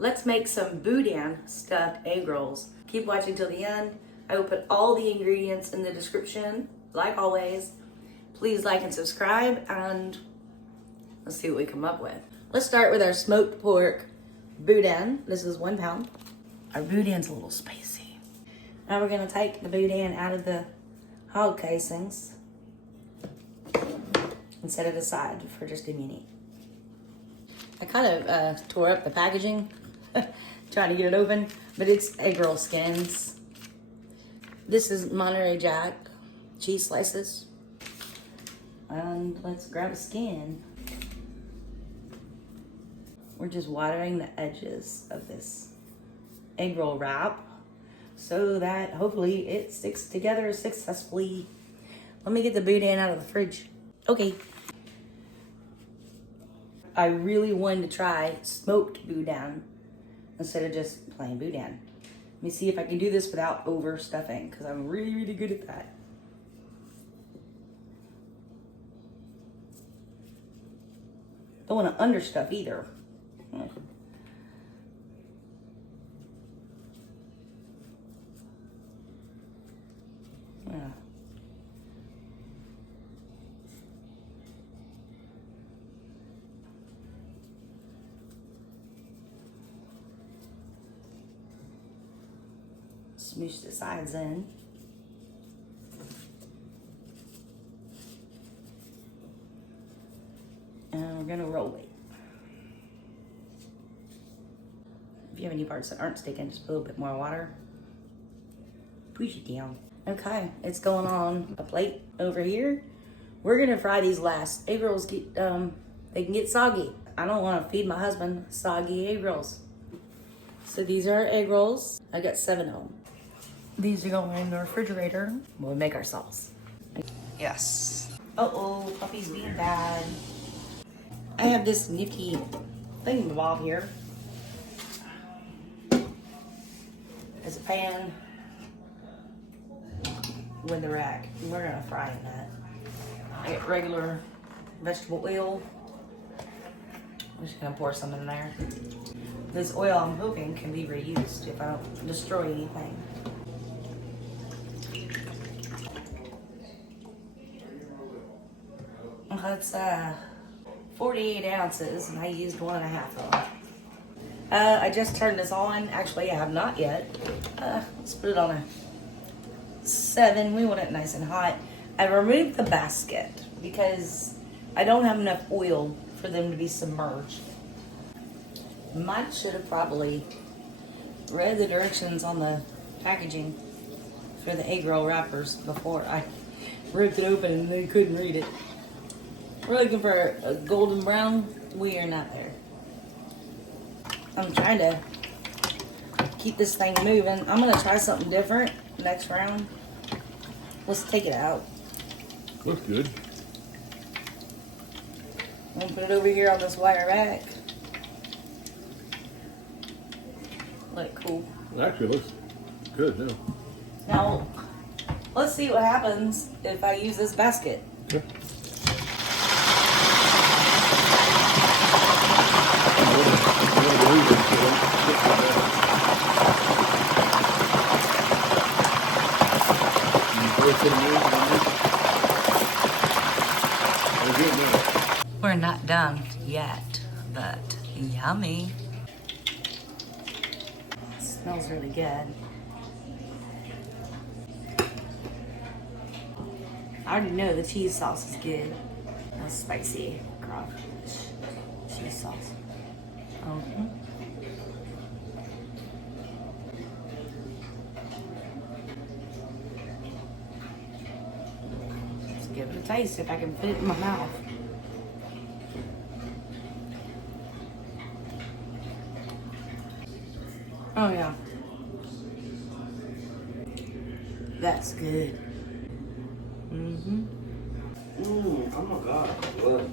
Let's make some Boudin stuffed egg rolls. Keep watching till the end. I will put all the ingredients in the description, like always. Please like and subscribe, and let's see what we come up with. Let's start with our smoked pork Boudin. This is 1 pound. Our Boudin's a little spicy. Now we're gonna take the Boudin out of the hog casings and set it aside for just a minute. I kind of tore up the packaging trying to get it open, but it's egg roll skins. This is Monterey Jack cheese slices. And let's grab a skin. We're just watering the edges of this egg roll wrap so that hopefully it sticks together successfully. Let me get the Boudin out of the fridge. Okay. I really wanted to try smoked Boudin instead of just plain Boudin. Let me see if I can do this without overstuffing, because I'm really, really good at that. Don't want to understuff either. Yeah. Smoosh the sides in. And we're gonna roll it. If you have any parts that aren't sticking, just put a little bit more water. Push it down. Okay, it's going on a plate over here. We're gonna fry these last. Egg rolls get, they can get soggy. I don't wanna feed my husband soggy egg rolls. So these are our egg rolls. I got 7 of them. These are going in the refrigerator when we make our sauce. Yes. Uh-oh, puppy's being bad. I have this nifty thingamabob here. There's a pan with the rack. We're gonna fry in that. I get regular vegetable oil. I'm just gonna pour some in there. This oil, I'm hoping, can be reused if I don't destroy anything. That's 48 ounces, and I used 1.5 of them. I just turned this on. Actually, I have not yet. Let's put it on a 7. We want it nice and hot. I removed the basket because I don't have enough oil for them to be submerged. Might should have probably read the directions on the packaging for the egg roll wrappers before I ripped it open and they couldn't read it. We're looking for a golden brown. We are not there. I'm trying to keep this thing moving. I'm gonna try something different next round. Let's take it out. Looks good. I'm gonna put it over here on this wire rack. Look cool. Actually, it looks good now. Now, let's see what happens if I use this basket. Okay. We're not done yet, but yummy. It smells really good. I already know the cheese sauce is good. That's spicy crawfish cheese sauce. Let's give it a taste if I can fit it in my mouth. Oh yeah. That's good. Oh my God. What?